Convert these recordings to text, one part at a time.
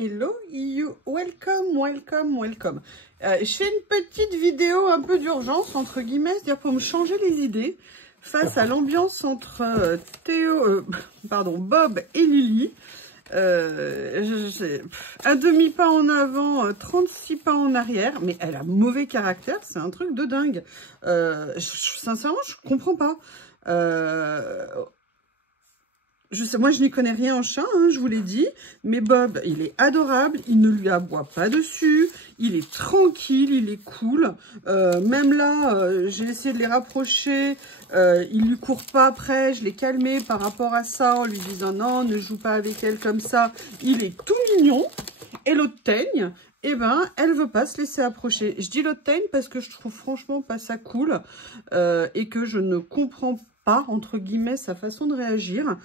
Hello you, welcome, welcome, welcome. Je fais une petite vidéo un peu d'urgence, entre guillemets, c'est-à-dire pour me changer les idées face à l'ambiance entre Bob et Lily. Un demi-pas en avant, 36 pas en arrière, mais elle a mauvais caractère, c'est un truc de dingue. Sincèrement, je comprends pas. Moi, je n'y connais rien en chat, hein, je vous l'ai dit. Mais Bob, il est adorable. Il ne lui aboie pas dessus. Il est tranquille, il est cool. Même là, j'ai essayé de les rapprocher. Il lui court pas après. Je l'ai calmé par rapport à ça en lui disant non, ne joue pas avec elle comme ça. Il est tout mignon. Et l'autre teigne, eh ben, elle veut pas se laisser approcher. Je dis l'autre teigne parce que je trouve franchement pas ça cool et que je ne comprends pas, entre guillemets, sa façon de réagir.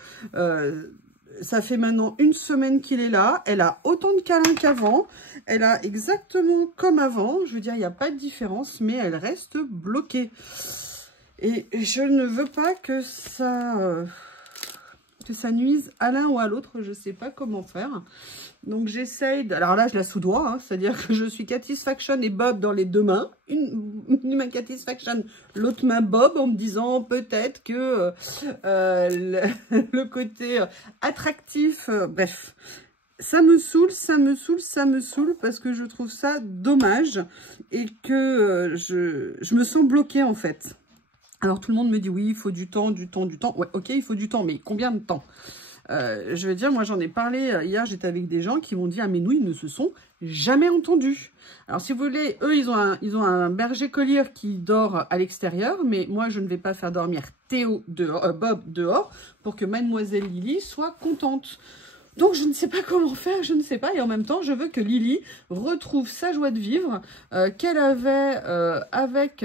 Ça fait maintenant une semaine qu'il est là. Elle a autant de câlins qu'avant. Elle a exactement comme avant. Je veux dire, il n'y a pas de différence, mais elle reste bloquée. Et je ne veux pas que ça nuise à l'un ou à l'autre. Je ne sais pas comment faire. Donc j'essaye, alors là je la sous-dois, hein, c'est-à-dire que je suis Catisfaction et Bob dans les deux mains, une main Catisfaction, l'autre main Bob, en me disant peut-être que le côté attractif, bref, ça me saoule, parce que je trouve ça dommage et que je me sens bloquée en fait. Alors tout le monde me dit oui, il faut du temps, ouais ok il faut du temps, mais combien de temps ? Je veux dire, moi j'en ai parlé hier, j'étais avec des gens qui m'ont dit « Ah mais nous, ils ne se sont jamais entendus ». Alors si vous voulez, eux, ils ont un berger collier qui dort à l'extérieur, mais moi je ne vais pas faire dormir Bob dehors pour que mademoiselle Lily soit contente. Donc, je ne sais pas comment faire, je ne sais pas. Et en même temps, je veux que Lily retrouve sa joie de vivre qu'elle avait avec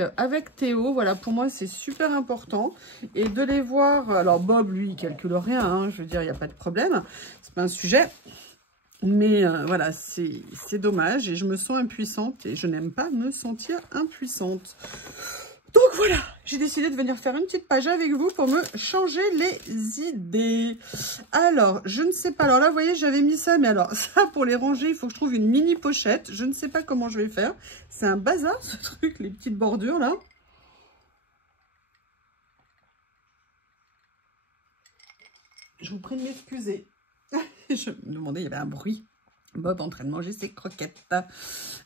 Théo. Voilà, pour moi, c'est super important. Et de les voir... Alors, Bob, lui, il calcule rien. Hein, je veux dire, il n'y a pas de problème. C'est pas un sujet. Mais voilà, c'est dommage. Et je me sens impuissante. Et je n'aime pas me sentir impuissante. Donc voilà, j'ai décidé de venir faire une petite page avec vous pour me changer les idées. Alors, je ne sais pas. Alors là, vous voyez, j'avais mis ça. Mais alors, ça, pour les ranger, il faut que je trouve une mini pochette. Je ne sais pas comment je vais faire. C'est un bazar, ce truc, les petites bordures, là. Je vous prie de m'excuser. Je me demandais, il y avait un bruit. Bob en train de manger ses croquettes.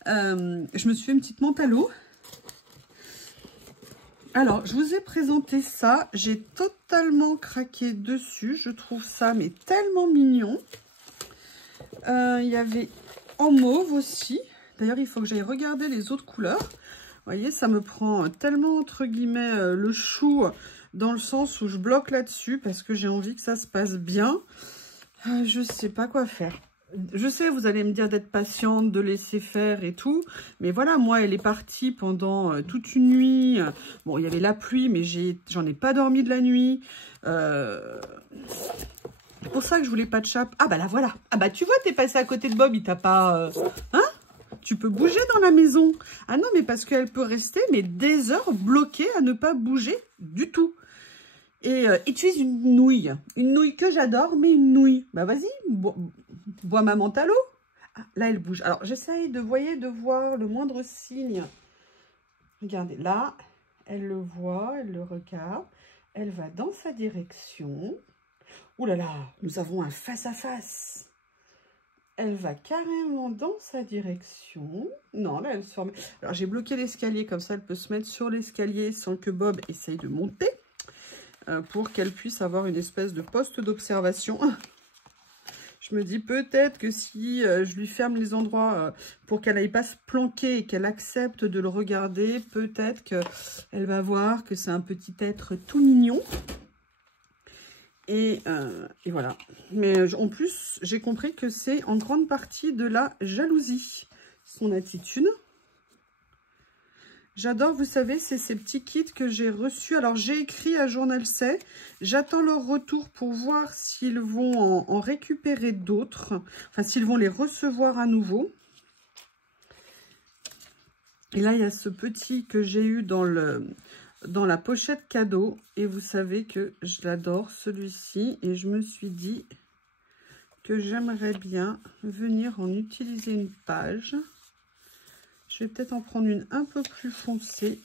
Je me suis fait une petite menthe à l'eau. Alors, je vous ai présenté ça. J'ai totalement craqué dessus. Je trouve ça, mais tellement mignon. Il y avait en mauve aussi. D'ailleurs, il faut que j'aille regarder les autres couleurs. Vous voyez, ça me prend tellement, entre guillemets, le chou dans le sens où je bloque là-dessus parce que j'ai envie que ça se passe bien. Je ne sais pas quoi faire. Je sais, vous allez me dire d'être patiente, de laisser faire et tout. Mais voilà, moi, elle est partie pendant toute une nuit. Bon, il y avait la pluie, mais j'en ai pas dormi de la nuit. C'est pour ça que je voulais pas de chape. Ah, bah là, voilà. Ah, bah tu vois, t'es passé à côté de Bob, il t'a pas... Hein? Tu peux bouger dans la maison. Ah non, mais parce qu'elle peut rester, mais des heures bloquée à ne pas bouger du tout. Et tu es une nouille que j'adore, mais une nouille. Bah vas-y, bois ma menthe à l'eau. Ah, là, elle bouge. Alors, j'essaye de voir le moindre signe. Regardez, là, elle le voit, elle le regarde. Elle va dans sa direction. Ouh là là, nous avons un face-à-face. Elle va carrément dans sa direction. Non, là, elle se remet. Alors, j'ai bloqué l'escalier, comme ça, elle peut se mettre sur l'escalier sans que Bob essaye de monter. Pour qu'elle puisse avoir une espèce de poste d'observation. Je me dis peut-être que si je lui ferme les endroits pour qu'elle n'aille pas se planquer et qu'elle accepte de le regarder, peut-être qu'elle va voir que c'est un petit être tout mignon. Et voilà. Mais en plus, j'ai compris que c'est en grande partie de la jalousie, son attitude. J'adore, vous savez, c'est ces petits kits que j'ai reçus. Alors, j'ai écrit à Journal C. J'attends leur retour pour voir s'ils vont en récupérer d'autres. Enfin, s'ils vont les recevoir à nouveau. Et là, il y a ce petit que j'ai eu dans la pochette cadeau. Et vous savez que je l'adore, celui-ci. Et je me suis dit, que j'aimerais bien venir en utiliser une page. Je vais peut-être en prendre une un peu plus foncée.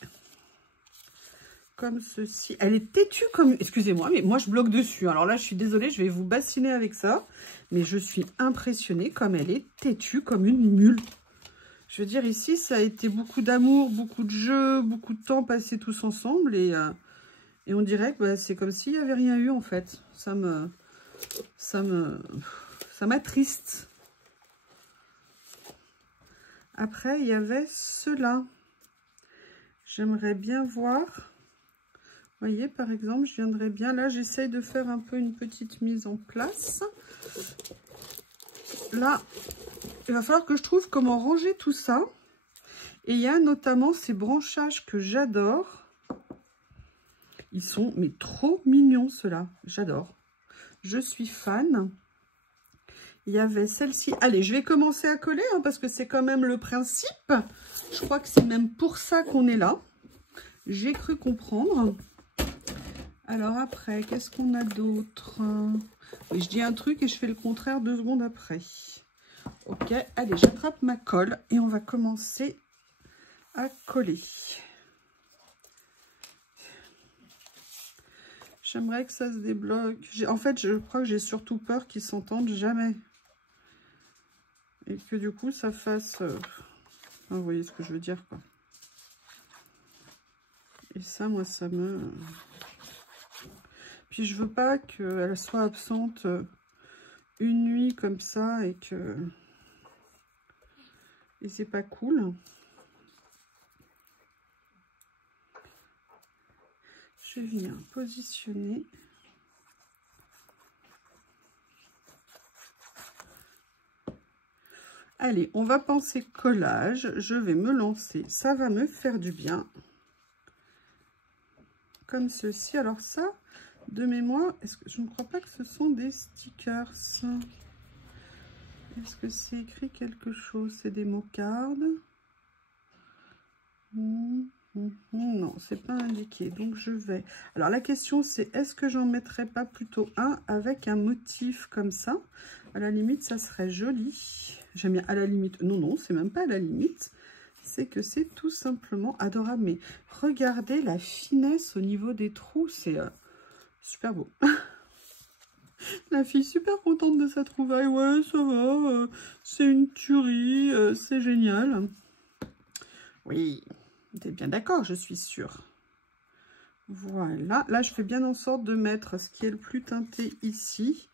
Comme ceci. Elle est têtue comme... Excusez-moi, mais moi je bloque dessus. Alors là, je suis désolée, je vais vous bassiner avec ça. Mais je suis impressionnée comme elle est têtue comme une mule. Je veux dire, ici, ça a été beaucoup d'amour, beaucoup de jeux, beaucoup de temps passé tous ensemble. Et on dirait que bah, c'est comme s'il n'y avait rien eu, en fait. Ça m'attriste. Après, il y avait ceux-là. J'aimerais bien voir... Vous voyez, par exemple, je viendrais bien... Là, j'essaye de faire un peu une petite mise en place. Là, il va falloir que je trouve comment ranger tout ça. Et il y a notamment ces branchages que j'adore. Ils sont mais trop mignons, ceux-là. J'adore. Je suis fan. Il y avait celle-ci. Allez, je vais commencer à coller, hein, parce que c'est quand même le principe. Je crois que c'est même pour ça qu'on est là. J'ai cru comprendre. Alors après, qu'est-ce qu'on a d'autre? Oui, je dis un truc et je fais le contraire 2 secondes après. Ok, allez, j'attrape ma colle et on va commencer à coller. J'aimerais que ça se débloque. En fait, je crois que j'ai surtout peur qu'ils s'entendent jamais. Et que du coup, ça fasse... vous voyez ce que je veux dire, quoi. Et ça, moi, ça me... Puis je veux pas qu'elle soit absente une nuit comme ça et que... Et c'est pas cool. Je viens positionner. Allez, on va penser collage. Je vais me lancer. Ça va me faire du bien. Comme ceci. Alors ça... De mémoire, est-ce que je ne crois pas que ce sont des stickers? Est-ce que c'est écrit quelque chose? C'est des mocardes? Non, c'est pas indiqué. Donc je vais... Alors la question c'est, est-ce que j'en mettrais pas plutôt un avec un motif comme ça? À la limite, ça serait joli. J'aime bien à la limite. Non, non, c'est même pas à la limite. C'est que c'est tout simplement adorable. Mais regardez la finesse au niveau des trous. C'est... super beau. La fille super contente de sa trouvaille. Ouais, ça va. C'est une tuerie. C'est génial. Oui, t'es bien d'accord, je suis sûre. Voilà. Là, je fais bien en sorte de mettre ce qui est le plus teinté ici.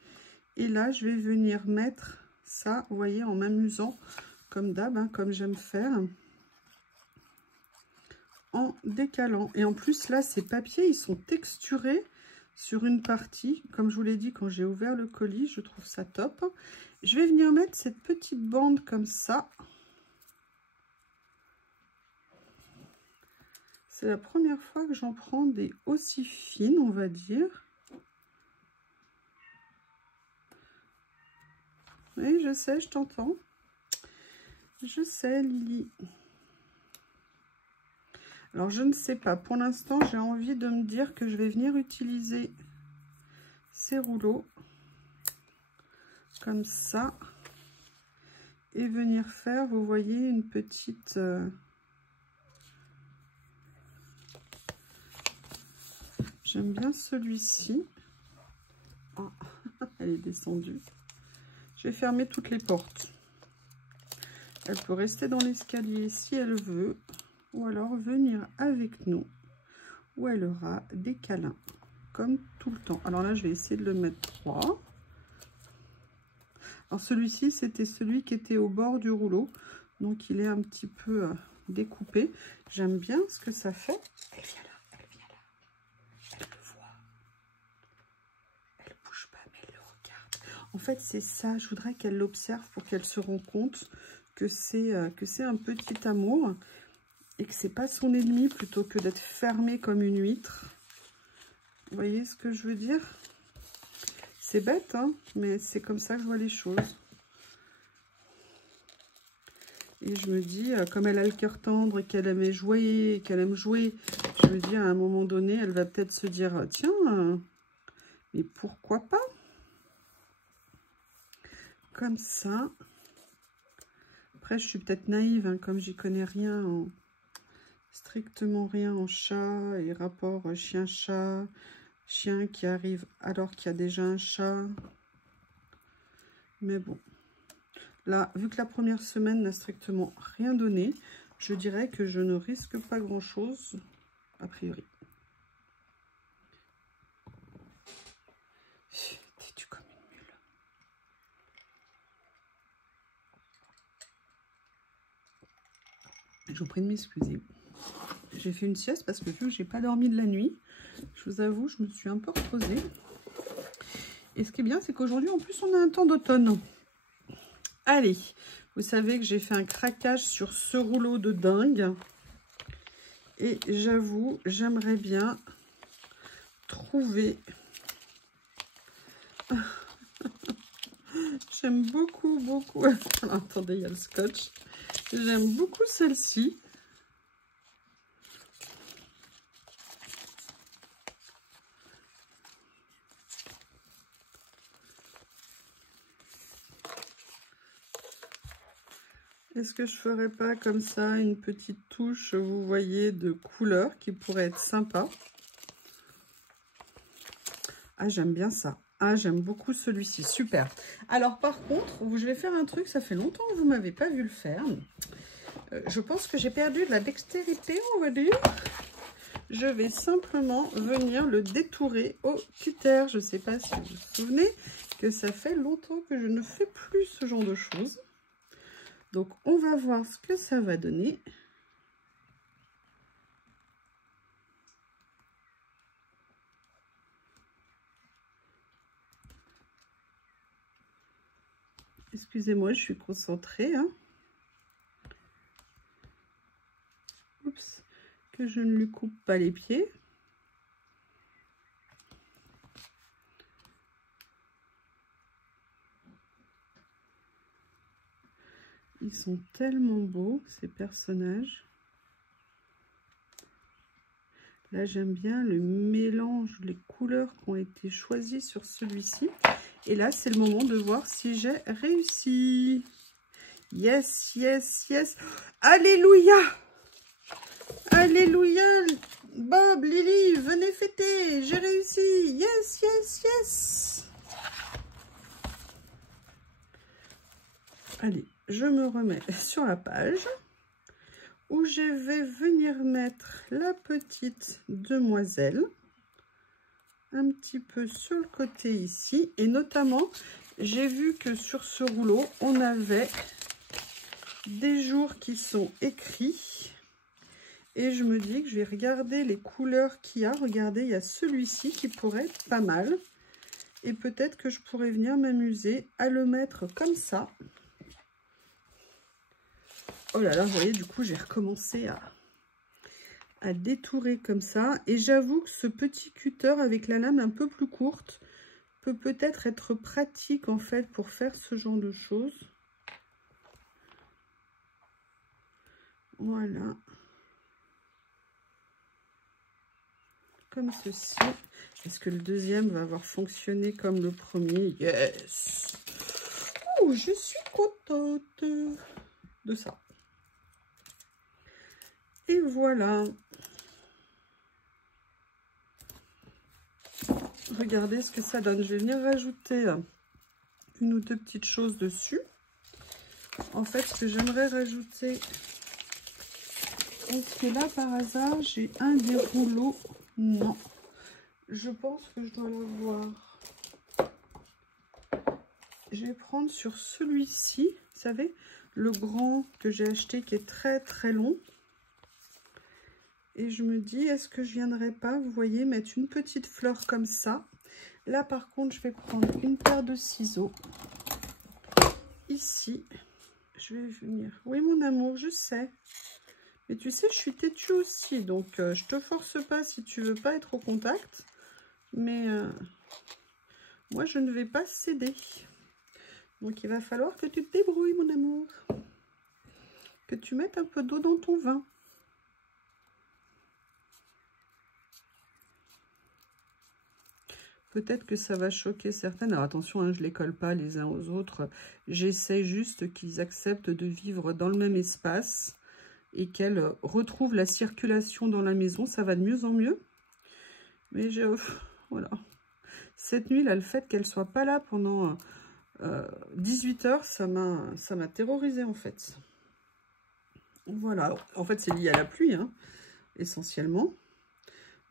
Et là, je vais venir mettre ça, vous voyez, en m'amusant, comme d'hab, hein, comme j'aime faire. En décalant. Et en plus, là, ces papiers, ils sont texturés sur une partie, comme je vous l'ai dit quand j'ai ouvert le colis, je trouve ça top. Je vais venir mettre cette petite bande comme ça. C'est la première fois que j'en prends des aussi fines, on va dire. Oui, je sais, je t'entends. Je sais, Lily. Alors, je ne sais pas. Pour l'instant, j'ai envie de me dire que je vais venir utiliser ces rouleaux comme ça et venir faire, vous voyez, une petite... J'aime bien celui-ci. Oh, elle est descendue. Je vais fermer toutes les portes. Elle peut rester dans l'escalier si elle veut, ou alors venir avec nous, où elle aura des câlins, comme tout le temps. Alors là, je vais essayer de le mettre 3. Alors celui-ci, c'était celui qui était au bord du rouleau, donc il est un petit peu découpé. J'aime bien ce que ça fait. Elle vient là, elle vient là. Elle le voit. Elle bouge pas, mais elle le regarde. En fait, c'est ça. Je voudrais qu'elle l'observe pour qu'elle se rende compte que c'est un petit amour et que c'est pas son ennemi plutôt que d'être fermé comme une huître. Vous voyez ce que je veux dire? C'est bête, hein, mais c'est comme ça que je vois les choses. Et je me dis, comme elle a le cœur tendre et qu'elle aime jouer, je me dis à un moment donné, elle va peut-être se dire, tiens, mais pourquoi pas? comme ça. Après, je suis peut-être naïve, hein, comme j'y connais rien, strictement rien en chat et rapport chien-chat, chien qui arrive alors qu'il y a déjà un chat. Mais bon, là, vu que la première semaine n'a strictement rien donné, je dirais que je ne risque pas grand-chose, a priori. T'es-tu comme une mule? Je vous prie de m'excuser. J'ai fait une sieste parce que vu que j'ai pas dormi de la nuit, je vous avoue, je me suis un peu reposée. Et ce qui est bien, c'est qu'aujourd'hui, en plus, on a un temps d'automne. Allez, vous savez que j'ai fait un craquage sur ce rouleau de dingue. Et j'avoue, j'aimerais bien trouver... J'aime beaucoup, beaucoup... Alors, attendez, il y a le scotch. J'aime beaucoup celle-ci. Est-ce que je ferais pas comme ça une petite touche, vous voyez, de couleur qui pourrait être sympa? Ah, j'aime bien ça. Ah, j'aime beaucoup celui-ci. Super. Alors, par contre, je vais faire un truc. Ça fait longtemps que vous ne m'avez pas vu le faire. Je pense que j'ai perdu de la dextérité, on va dire. Je vais simplement venir le détourer au cutter. Je ne sais pas si vous vous souvenez que ça fait longtemps que je ne fais plus ce genre de choses. Donc, on va voir ce que ça va donner. Excusez-moi, je suis concentrée. Hein. Oups, que je ne lui coupe pas les pieds. Ils sont tellement beaux, ces personnages. Là, j'aime bien le mélange, les couleurs qui ont été choisies sur celui-ci. Et là, c'est le moment de voir si j'ai réussi. Yes, yes, yes. Alléluia! Alléluia! Bob, Lily, venez fêter. J'ai réussi. Yes, yes, yes. Allez, je me remets sur la page où je vais venir mettre la petite demoiselle un petit peu sur le côté ici. Et notamment, j'ai vu que sur ce rouleau, on avait des jours qui sont écrits. Et je me dis que je vais regarder les couleurs qu'il y a. Regardez, il y a celui-ci qui pourrait être pas mal. Et peut-être que je pourrais venir m'amuser à le mettre comme ça. Oh là là, vous voyez, du coup, j'ai recommencé à détourer comme ça. Et j'avoue que ce petit cutter avec la lame un peu plus courte peut peut-être être pratique, en fait, pour faire ce genre de choses. Voilà. Comme ceci. Est-ce que le deuxième va avoir fonctionné comme le premier? Yes! Oh, je suis contente de ça. Et voilà. Regardez ce que ça donne. Je vais venir rajouter une ou deux petites choses dessus. En fait, ce que j'aimerais rajouter, est-ce que là, par hasard, j'ai un des rouleaux? Non. Je pense que je dois l'avoir. Je vais prendre sur celui-ci, vous savez, le grand que j'ai acheté qui est très très long. Et je me dis, est-ce que je viendrai pas, vous voyez, mettre une petite fleur comme ça. Là, par contre, je vais prendre une paire de ciseaux. Ici, je vais venir. Oui, mon amour, je sais. Mais tu sais, je suis têtue aussi, donc je te force pas si tu veux pas être au contact. Mais moi, je ne vais pas céder. Donc, il va falloir que tu te débrouilles, mon amour. Que tu mettes un peu d'eau dans ton vin. Peut-être que ça va choquer certaines. Alors attention, hein, je ne les colle pas les uns aux autres. J'essaie juste qu'ils acceptent de vivre dans le même espace et qu'elles retrouvent la circulation dans la maison. Ça va de mieux en mieux. Mais voilà. Cette nuit, là, le fait qu'elle ne soit pas là pendant 18 heures, ça m'a terrorisée en fait. Voilà. En fait, c'est lié à la pluie, hein, essentiellement.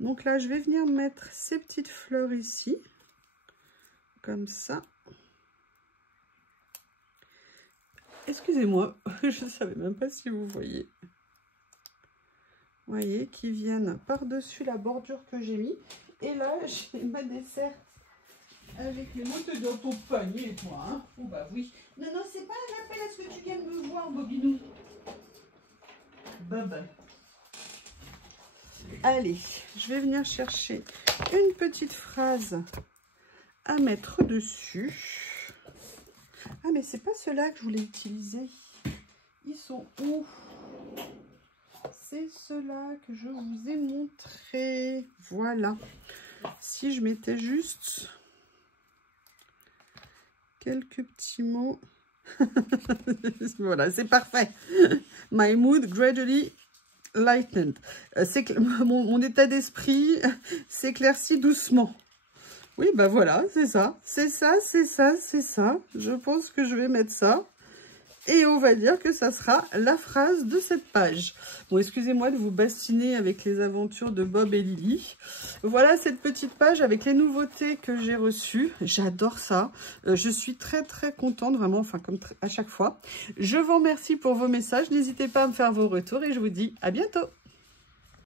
Donc là, je vais venir mettre ces petites fleurs ici, comme ça. Excusez-moi, je ne savais même pas si vous voyez. Vous voyez, qui viennent par-dessus la bordure que j'ai mis. Et là, j'ai ma desserte avec les mots dans ton panier, toi. Hein. Oh bah oui. Non, non, c'est pas un appel à ce que tu viennes me voir, Bobinou. Bye bye. Allez, je vais venir chercher une petite phrase à mettre dessus. Ah, mais c'est pas ceux-là que je voulais utiliser. Ils sont où? C'est ceux-là que je vous ai montré. Voilà. Si je mettais juste quelques petits mots. Voilà, c'est parfait. My mood gradually lightened. C'est que mon état d'esprit s'éclaircit doucement. Oui, bah voilà, c'est ça. C'est ça, c'est ça, c'est ça. Je pense que je vais mettre ça. Et on va dire que ça sera la phrase de cette page. Bon, excusez-moi de vous bastiner avec les aventures de Bob et Lily. Voilà cette petite page avec les nouveautés que j'ai reçues. J'adore ça. Je suis très très contente, vraiment, enfin comme à chaque fois. Je vous remercie pour vos messages. N'hésitez pas à me faire vos retours et je vous dis à bientôt.